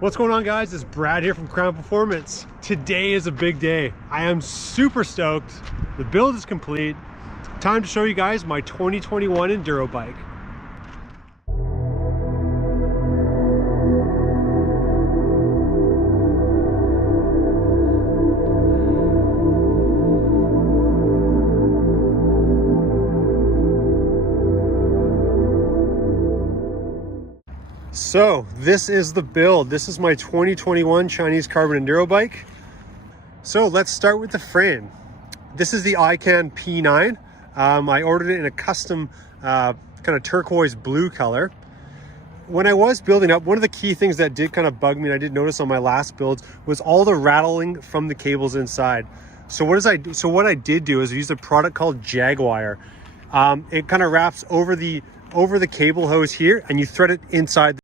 What's going on, guys? It's Brad here from Crown Performance. Today is a big day. I am super stoked. The build is complete. Time to show you guys my 2021 enduro bike. So this is the build. This is my 2021 Chinese carbon enduro bike. So let's start with the frame. This is the ICANN P9. I ordered it in a custom kind of turquoise blue color. When I was building up, one of the key things that did kind of bug me, and I did notice on my last builds, was all the rattling from the cables inside. So what I did do is I used a product called Jaguar. It kind of wraps over the cable hose here, and you thread it inside